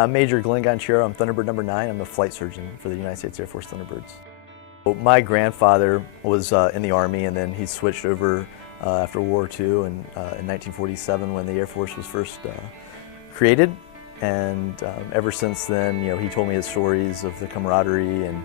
I'm Major Glen Goncharow. I'm Thunderbird number 9. I'm the flight surgeon for the United States Air Force Thunderbirds. My grandfather was in the Army, and then he switched over after World War II and in 1947 when the Air Force was first created. And ever since then, he told me his stories of the camaraderie, and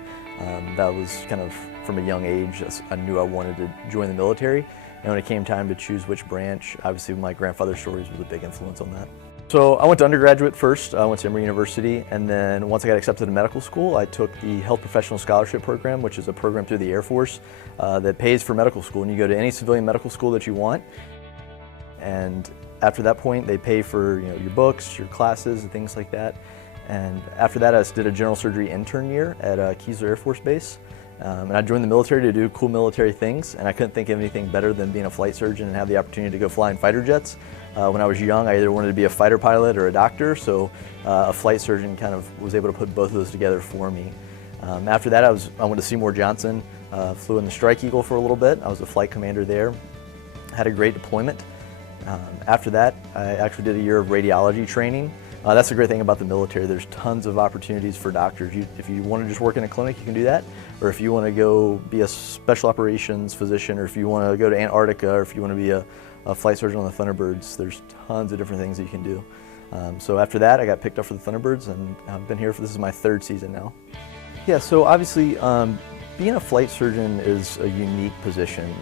that was kind of from a young age. I knew I wanted to join the military. And when it came time to choose which branch, obviously my grandfather's stories was a big influence on that. So I went to undergraduate first. I went to Emory University, and then once I got accepted to medical school, I took the Health Professional Scholarship Program, which is a program through the Air Force that pays for medical school. And you go to any civilian medical school that you want. And after that point, they pay for your books, your classes, and things like that. And after that, I did a general surgery intern year at Keesler Air Force Base. And I joined the military to do cool military things, and I couldn't think of anything better than being a flight surgeon and have the opportunity to go fly in fighter jets. When I was young, I either wanted to be a fighter pilot or a doctor, so a flight surgeon kind of was able to put both of those together for me. After that, I went to Seymour Johnson, flew in the Strike Eagle for a little bit. I was a flight commander there, had a great deployment. After that, I actually did a year of radiology training. That's the great thing about the military. There's tons of opportunities for doctors. If you want to just work in a clinic, you can do that. Or if you want to go be a special operations physician, or if you want to go to Antarctica, or if you want to be a flight surgeon on the Thunderbirds, there's tons of different things that you can do. So after that, I got picked up for the Thunderbirds, and I've been here this is my 3rd season now. Yeah, so obviously, being a flight surgeon is a unique position.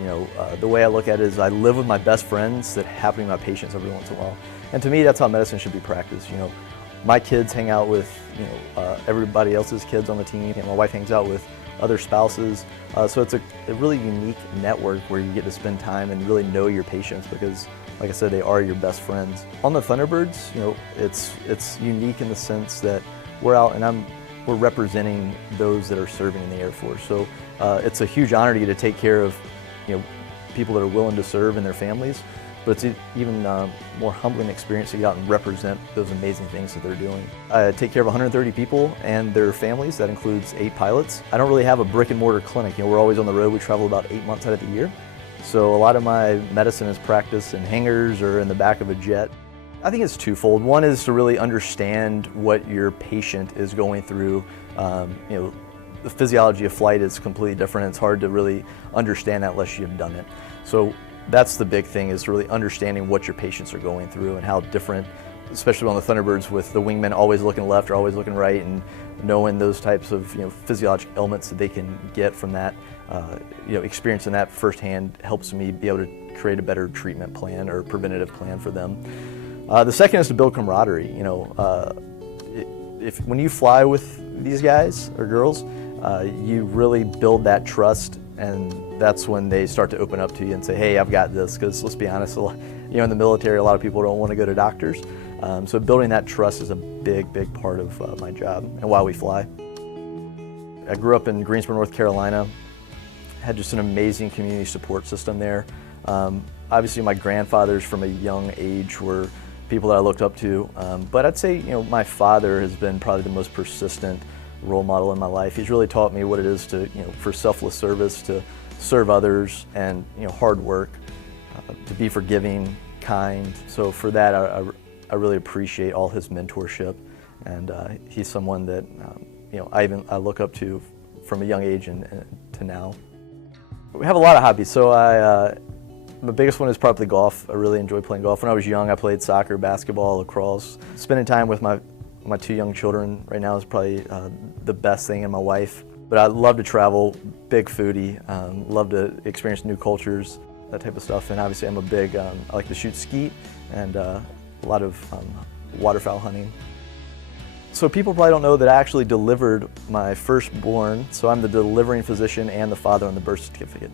The way I look at it is I live with my best friends that happen to be my patients every once in a while. And to me, that's how medicine should be practiced. My kids hang out with everybody else's kids on the team, and my wife hangs out with other spouses. So it's a really unique network where you get to spend time and really know your patients because, like I said, they are your best friends. On the Thunderbirds, it's unique in the sense that we're out and we're representing those that are serving in the Air Force. So it's a huge honor to get to take care of people that are willing to serve and their families. But it's even more humbling experience to get out and represent those amazing things that they're doing. I take care of 130 people and their families. That includes 8 pilots. I don't really have a brick and mortar clinic. We're always on the road. We travel about 8 months out of the year. So a lot of my medicine is practiced in hangars or in the back of a jet. I think it's twofold. One is to really understand what your patient is going through. The physiology of flight is completely different. It's hard to really understand that unless you've done it. So that's the big thing, is really understanding what your patients are going through and how different, especially on the Thunderbirds with the wingmen always looking left or always looking right, and knowing those types of physiologic elements that they can get from that, experiencing that firsthand helps me be able to create a better treatment plan or preventative plan for them. The second is to build camaraderie. When you fly with these guys or girls, you really build that trust, and that's when they start to open up to you and say, hey, I've got this. Because let's be honest, in the military, a lot of people don't want to go to doctors. So building that trust is a big, big part of my job and why we fly. I grew up in Greensboro, North Carolina. Had just an amazing community support system there. Obviously, my grandfathers from a young age were people that I looked up to. But I'd say, my father has been probably the most persistent role model in my life. He's really taught me what it is to, for selfless service, to serve others, and hard work, to be forgiving, kind. So for that, I really appreciate all his mentorship, and he's someone that I look up to from a young age and to now. We have a lot of hobbies. So my biggest one is probably golf. I really enjoy playing golf. When I was young, I played soccer, basketball, lacrosse. Spending time with my 2 young children right now is probably the best thing, and my wife. But I love to travel, big foodie, love to experience new cultures, that type of stuff. And obviously I'm a big, I like to shoot skeet and a lot of waterfowl hunting. So people probably don't know that I actually delivered my firstborn, so I'm the delivering physician and the father on the birth certificate.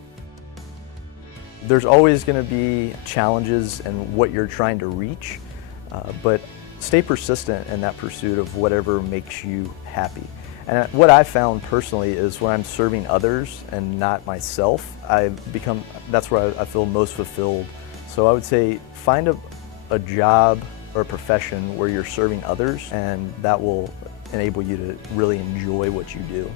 There's always going to be challenges in what you're trying to reach, but stay persistent in that pursuit of whatever makes you happy. And what I found personally is when I'm serving others and not myself, that's where I feel most fulfilled. So I would say find a job or a profession where you're serving others, and that will enable you to really enjoy what you do.